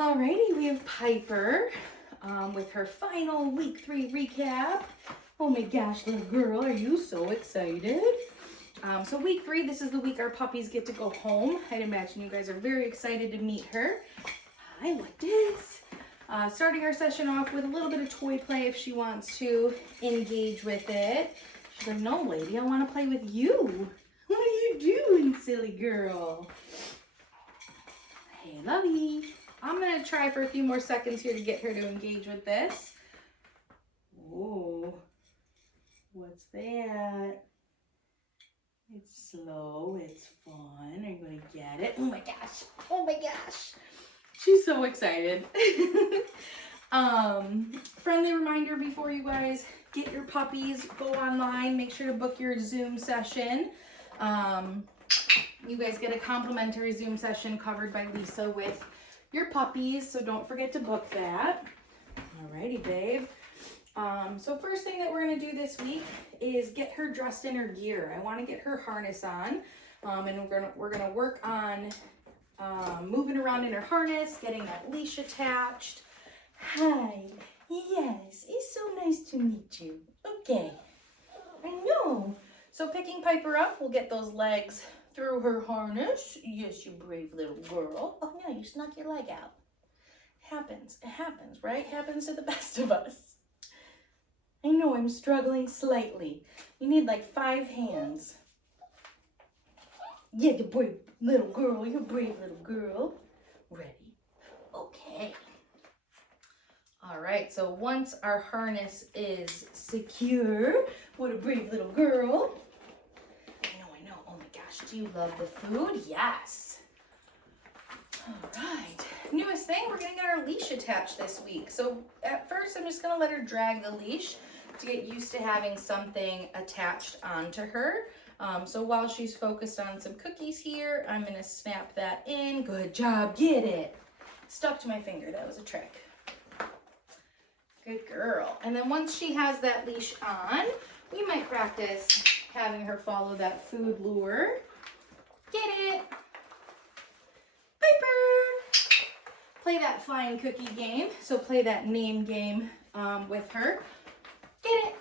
Alrighty, we have Piper with her final week 3 recap. Oh my gosh, little girl, are you so excited? So week 3, this is the week our puppies get to go home. I'd imagine you guys are very excited to meet her. Hi, what is? Starting our session off with a little bit of toy play if she wants to engage with it. She's like, no lady, I want to play with you. What are you doing, silly girl? Hey, lovey. I'm going to try for a few more seconds here to get her to engage with this. Oh, what's that? It's slow, it's fun. Are you going to get it? Oh my gosh. Oh my gosh. She's so excited. Friendly reminder before you guys get your puppies, go online, make sure to book your Zoom session. You guys get a complimentary Zoom session covered by Lisa with your puppies, so don't forget to book that. Alrighty, babe. So first thing that we're gonna do this week is get her dressed in her gear. I want to get her harness on, and we're gonna work on moving around in her harness, getting that leash attached. Hi. Yes, it's so nice to meet you. Okay. I know. So picking Piper up, we'll get those legs through her harness. Yes, you brave little girl. Oh no, you snuck your leg out. Happens. It happens, right? Happens to the best of us. I know I'm struggling slightly. You need like 5 hands. Yeah, you brave little girl. You're a brave little girl. Ready? Okay. All right, so once our harness is secure, what a brave little girl. I know. Oh my gosh, do you love the food? Yes. All right. Newest thing, we're gonna get our leash attached this week. So at first, I'm just gonna let her drag the leash to get used to having something attached onto her. So while she's focused on some cookies here, I'm gonna snap that in. Good job, get it. It stuck to my finger, that was a trick. Good girl. And then once she has that leash on, we might practice having her follow that food lure. Get it. Piper. Play that flying cookie game. So play that name game with her. Get it.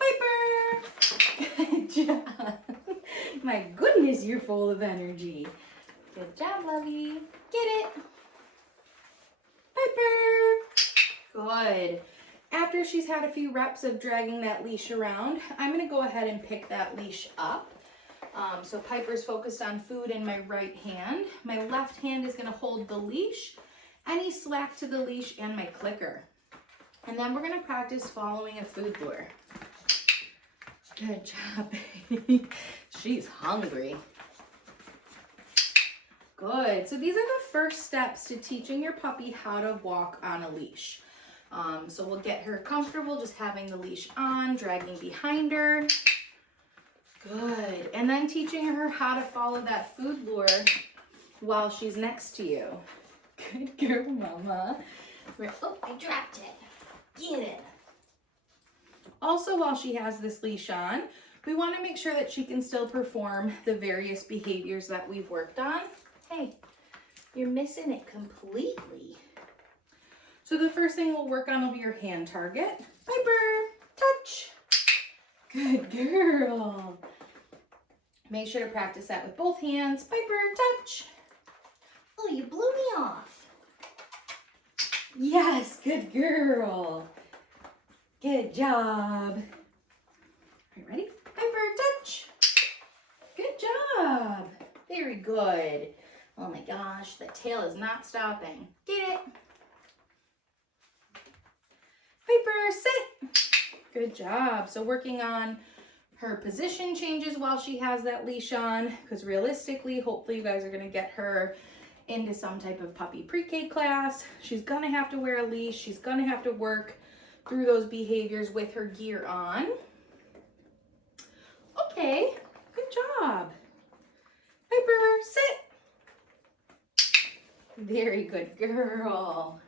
Piper. Good job. My goodness, you're full of energy. Good job, lovey. Get it. Piper. Good. After she's had a few reps of dragging that leash around, I'm going to go ahead and pick that leash up. So Piper's focused on food in my right hand. My left hand is going to hold the leash, any slack to the leash, and my clicker. And then we're going to practice following a food lure. Good job, baby. She's hungry. Good. So these are the first steps to teaching your puppy how to walk on a leash. So we'll get her comfortable just having the leash on, dragging behind her. Good. And then teaching her how to follow that food lure while she's next to you. Good girl, mama. Oh, I dropped it. Get it. Also, while she has this leash on, we want to make sure that she can still perform the various behaviors that we've worked on. Hey, you're missing it completely. So the first thing we'll work on will be your hand target. Piper, touch. Good girl. Make sure to practice that with both hands. Piper, touch. Oh, you blew me off. Yes, good girl. Good job. Are you ready? Piper, touch. Good job. Very good. Oh my gosh, the tail is not stopping. Get it. Piper, sit. Good job. So working on her position changes while she has that leash on, because realistically, hopefully you guys are going to get her into some type of puppy pre-K class. She's going to have to wear a leash. She's going to have to work through those behaviors with her gear on. Okay, good job. Piper, sit. Very good girl.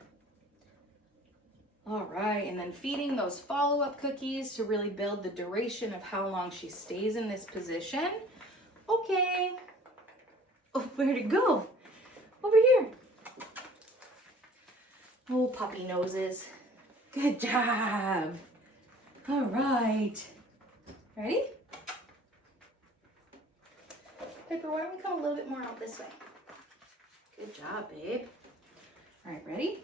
All right, and then feeding those follow-up cookies to really build the duration of how long she stays in this position. Okay. Oh, where'd it go? Over Oh, puppy noses. Good job. All right. Ready? Piper, why don't we come a little bit more out this way? Good job, babe. All right, ready?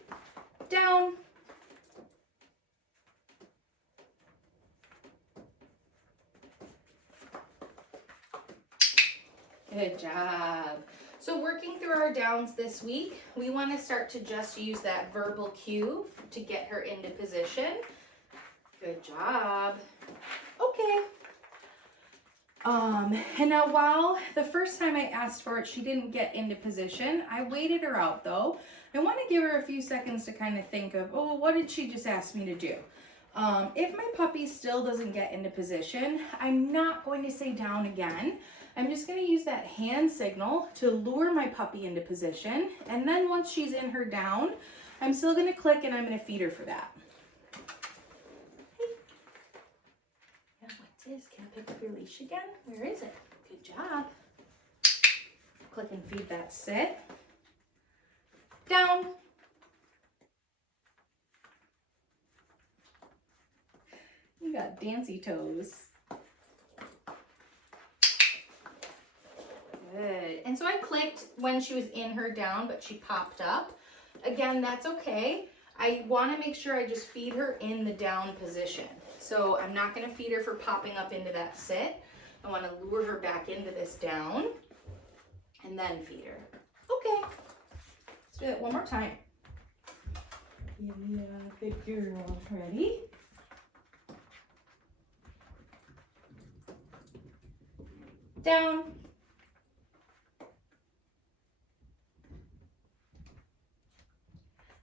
Down. Good job. So working through our downs this week, we want to start to just use that verbal cue to get her into position. Good job. Okay. And now while the first time I asked for it, she didn't get into position, I waited her out though. I want to give her a few seconds to kind of think of, oh, what did she just ask me to do? If my puppy still doesn't get into position, I'm not going to say down again. I'm just going to use that hand signal to lure my puppy into position. And then once she's in her down, I'm still going to click and I'm going to feed her for that. Hey. Yeah, what's this? Can I pick up your leash again? Where is it? Good job. Click and feed that sit. Down. You got dancy toes. Good. And so I clicked when she was in her down, but she popped up. Again, that's okay. I want to make sure I just feed her in the down position. So I'm not going to feed her for popping up into that sit. I want to lure her back into this down and then feed her. Okay. Let's do that one more time. Yeah, good girl. Ready? Down.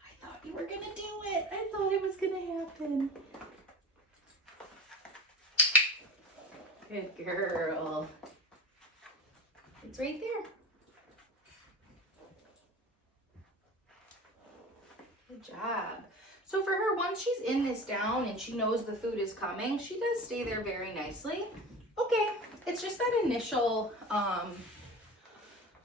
I thought you were gonna do it. I thought it was gonna happen. Good girl. It's right there. Good job. So for her, once she's in this down and she knows the food is coming, she does stay there very nicely. Okay, it's just that initial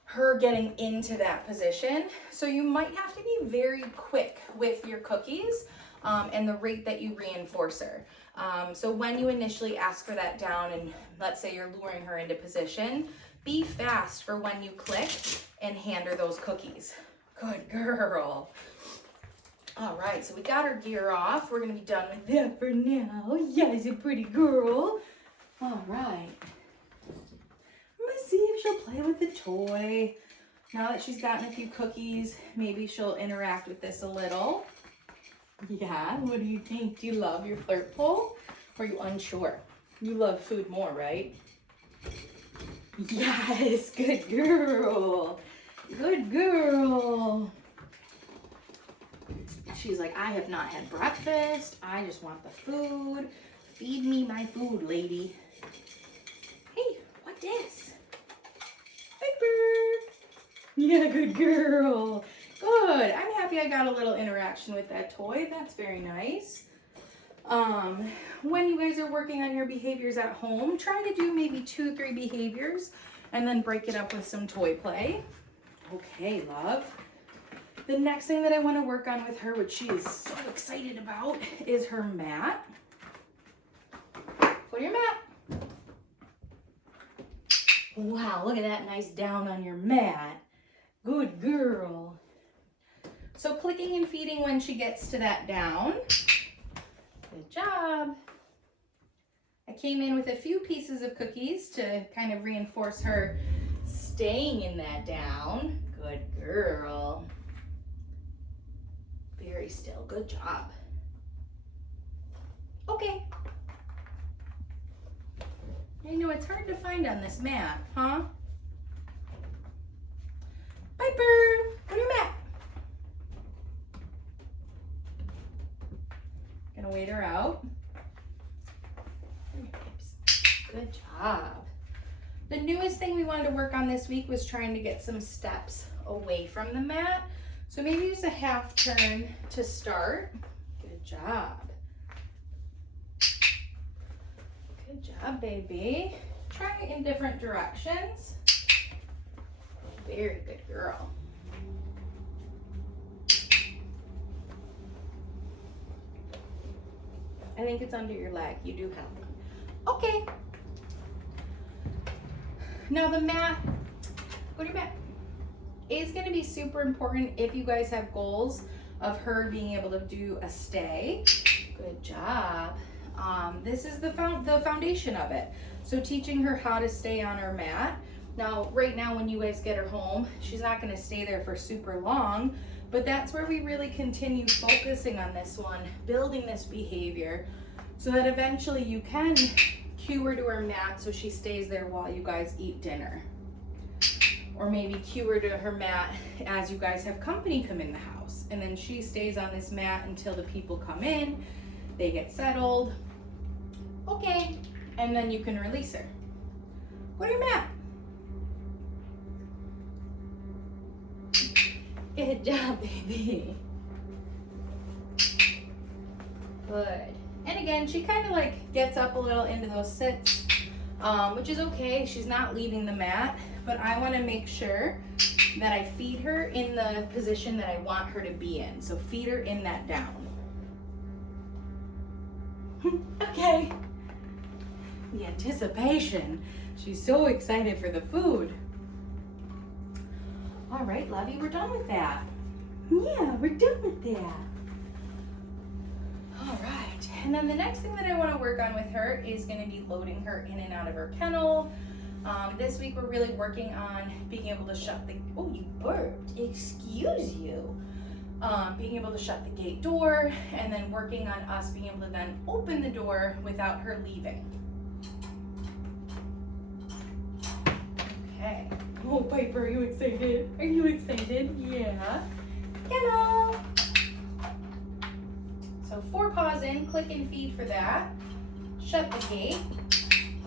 her getting into that position. So you might have to be very quick with your cookies and the rate that you reinforce her. So when you initially ask for that down and let's say you're luring her into position, be fast for when you click and hand her those cookies. Good girl. All right, so we got her gear off. We're gonna be done with that for now. Yes, a pretty girl. All right. Let's see if she'll play with the toy. Now that she's gotten a few cookies, maybe she'll interact with this a little. Yeah, what do you think? Do you love your flirt pole? Or are you unsure? You love food more, right? Yes, good girl. Good girl. She's like, I have not had breakfast. I just want the food. Feed me my food, lady. Hey, what this? Piper. Yeah, good girl. Good. I'm happy I got a little interaction with that toy. That's very nice. When you guys are working on your behaviors at home, try to do maybe 2-3 behaviors and then break it up with some toy play. Okay, love. The next thing that I want to work on with her, which she is so excited about, is her mat. Put your mat. Wow, look at that nice down on your mat. Good girl. So clicking and feeding when she gets to that down. Good job. I came in with a few pieces of cookies to kind of reinforce her staying in that down. Good girl. Very still. Good job. Okay. I know it's hard to find on this mat, huh? Piper, come your mat. Gonna wait her out. Good job. The newest thing we wanted to work on this week was trying to get some steps away from the mat. So maybe use a half turn to start. Good job. Good job, baby. Try it in different directions. Very good girl. I think it's under your leg. You do have it. Okay. Now the mat, go to your mat, is going to be super important if you guys have goals of her being able to do a stay. Good job. This is the foundation of it. So teaching her how to stay on her mat. Now, right now when you guys get her home, she's not going to stay there for super long, but that's where we really continue focusing on this one, building this behavior so that eventually you can cue her to her mat so she stays there while you guys eat dinner. Or maybe cue her to her mat as you guys have company come in the house. And then she stays on this mat until the people come in, they get settled. Okay, and then you can release her. Go to your mat. Good job, baby. Good. And again, she kind of like gets up a little into those sits, which is okay. She's not leaving the mat, but I want to make sure that I feed her in the position that I want her to be in. So feed her in that down. Okay. The anticipation. She's so excited for the food. All right, Lovey, we're done with that. Yeah, we're done with that. All right, and then the next thing that I want to work on with her is going to be loading her in and out of her kennel. This week we're really working on being able to shut the, oh, you burped, excuse you. Being able to shut the gate door, and then working on us being able to then open the door without her leaving. Okay. Oh, Piper, are you excited? Are you excited? Yeah. Kennel. So 4 paws in, click and feed for that. Shut the gate,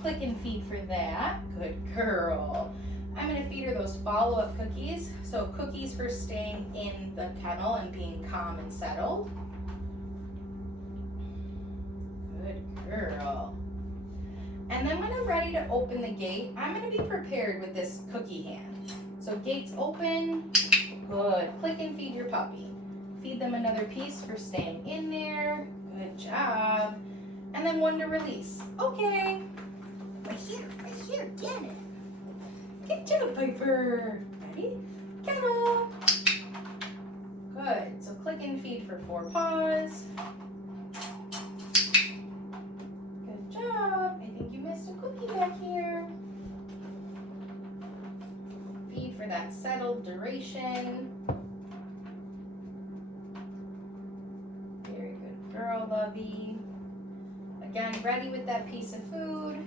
click and feed for that. Good girl. I'm gonna feed her those follow-up cookies. So cookies for staying in the kennel and being calm and settled. Good girl. And then when I'm ready to open the gate, I'm gonna be prepared with this cookie hand. So gates open, good. Click and feed your puppy. Feed them another piece for staying in there. Good job. And then one to release. Okay. Right here, get it. Good job, Piper. Ready? Kennel. Good. So click and feed for 4 paws. Good job. I think you missed a cookie back here. Feed for that settled duration. Very good girl, Lovey. Again, ready with that piece of food.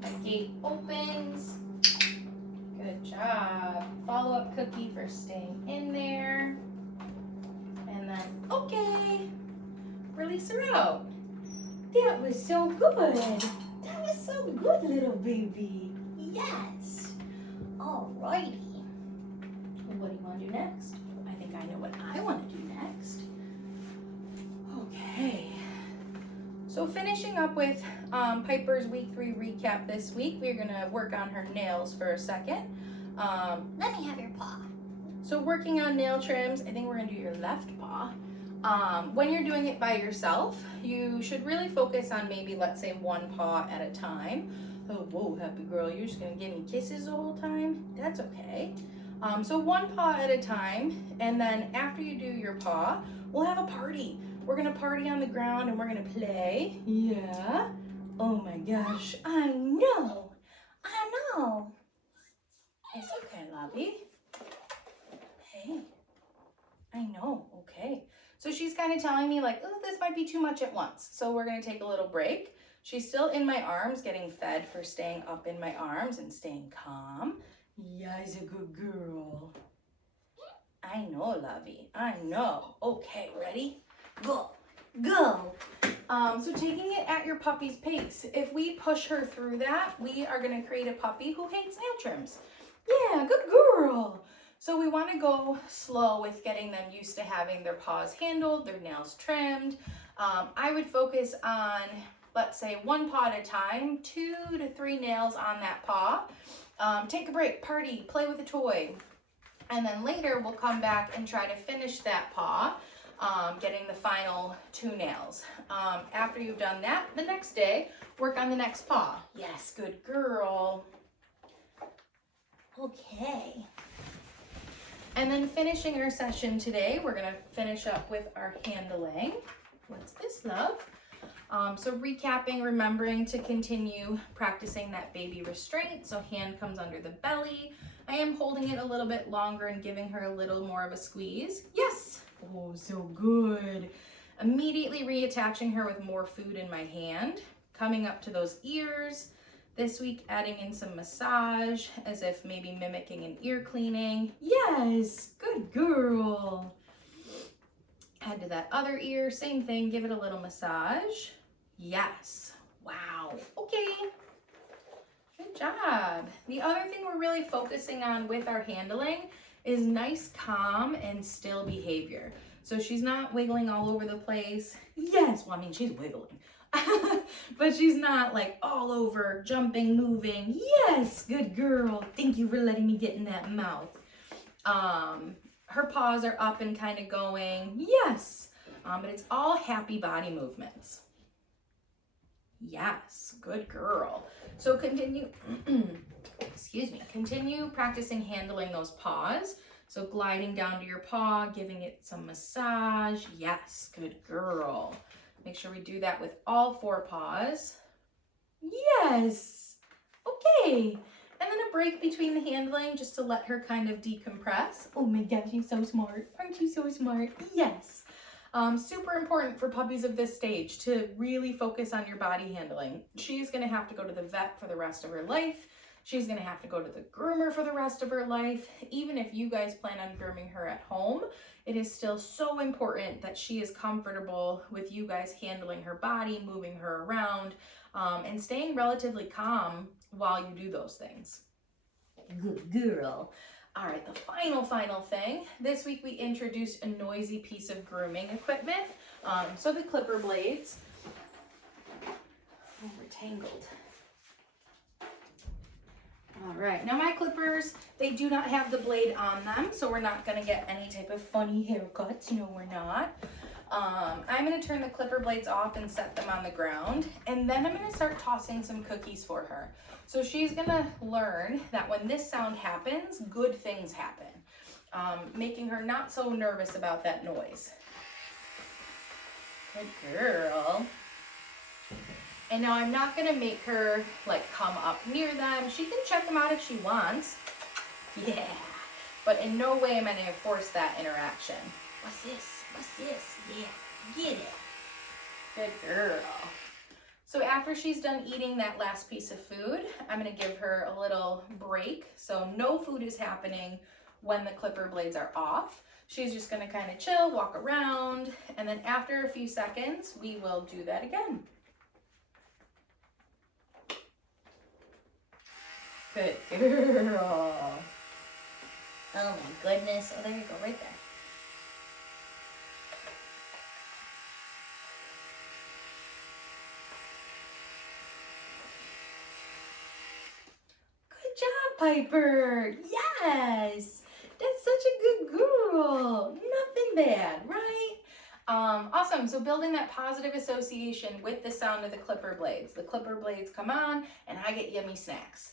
The gate opens. Good job. Follow-up cookie for staying in there. And then, okay. Release her out. That was so good. That was so good, little baby. Yes. Alrighty. What do you want to do next? I think I know what I want to do next. Okay. So finishing up with Piper's week 3 recap this week, we're gonna work on her nails for a second. Let me have your paw. So working on nail trims, I think we're gonna do your left paw. When you're doing it by yourself, you should really focus on maybe, let's say, 1 paw at a time. Oh, whoa, happy girl, you're just gonna give me kisses the whole time? That's okay. So 1 paw at a time, and then after you do your paw, we'll have a party. We're gonna party on the ground and we're gonna play. Yeah. Oh my gosh, I know. It's okay, Lovey. Hey, I know, okay. So she's kind of telling me like, oh, this might be too much at once. So we're gonna take a little break. She's still in my arms, getting fed for staying up in my arms and staying calm. Yeah, he's a good girl. I know, Lovey, I know. Okay, ready? Go. So taking it at your puppy's pace. If we push her through that, we are gonna create a puppy who hates nail trims. Yeah, good girl. So we wanna go slow with getting them used to having their paws handled, their nails trimmed. I would focus on, let's say, 1 paw at a time, 2 to 3 nails on that paw. Take a break, party, play with a toy. And then later we'll come back and try to finish that paw. getting the final 2 nails. After you've done that, the next day, work on the next paw. Yes, good girl. Okay. And then finishing our session today, we're gonna finish up with our handling. What's this, love? So recapping, remembering to continue practicing that baby restraint. So hand comes under the belly. I am holding it a little bit longer and giving her a little more of a squeeze. Yes. Oh, so good. Immediately reattaching her with more food in my hand. Coming up to those ears. This week adding in some massage as if maybe mimicking an ear cleaning. Yes, good girl. Head to that other ear, same thing, give it a little massage. Yes, wow, okay. Good job. The other thing we're really focusing on with our handling is nice, calm, and still behavior. So she's not wiggling all over the place. Yes, well, I mean, she's wiggling. But she's not like all over, jumping, moving. Yes, good girl. Thank you for letting me get in that mouth. Her paws are up and kind of going. Yes, but it's all happy body movements. Yes, good girl. So continue, excuse me, continue practicing handling those paws. So gliding down to your paw, giving it some massage. Yes, good girl. Make sure we do that with all 4 paws. Yes, okay. And then a break between the handling just to let her kind of decompress. Oh my gosh, you're so smart. Aren't you so smart? Yes. Super important for puppies of this stage to really focus on your body handling. She's gonna have to go to the vet for the rest of her life. She's gonna have to go to the groomer for the rest of her life. Even if you guys plan on grooming her at home, it is still so important that she is comfortable with you guys handling her body, moving her around, and staying relatively calm while you do those things. Good girl. All right, the final thing. This week we introduced a noisy piece of grooming equipment. So the clipper blades. Oh, we're tangled. All right, now my clippers, they do not have the blade on them, so we're not gonna get any type of funny haircuts. No, we're not. I'm gonna turn the clipper blades off and set them on the ground, and then I'm gonna start tossing some cookies for her. So she's gonna learn that when this sound happens, good things happen, making her not so nervous about that noise. Good girl. And now I'm not gonna make her like come up near them. She can check them out if she wants. Yeah, but in no way am I gonna force that interaction. What's this? What's this? Yeah, get it. Good girl. So after she's done eating that last piece of food, I'm gonna give her a little break. So no food is happening when the clipper blades are off. She's just gonna kind of chill, walk around, and then after a few seconds, we will do that again. Good girl. Oh my goodness. Oh, there you go, right there. Good job, Piper. Yes. That's such a good girl. Nothing bad, right? Awesome. So building that positive association with the sound of the clipper blades. The clipper blades come on and I get yummy snacks.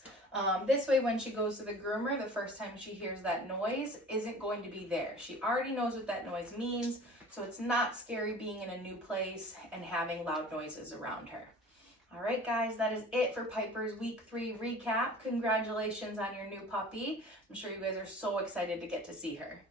This way, when she goes to the groomer, the first time she hears that noise isn't going to be there. She already knows what that noise means, so it's not scary being in a new place and having loud noises around her. All right, guys, that is it for Piper's week 3 recap. Congratulations on your new puppy. I'm sure you guys are so excited to get to see her.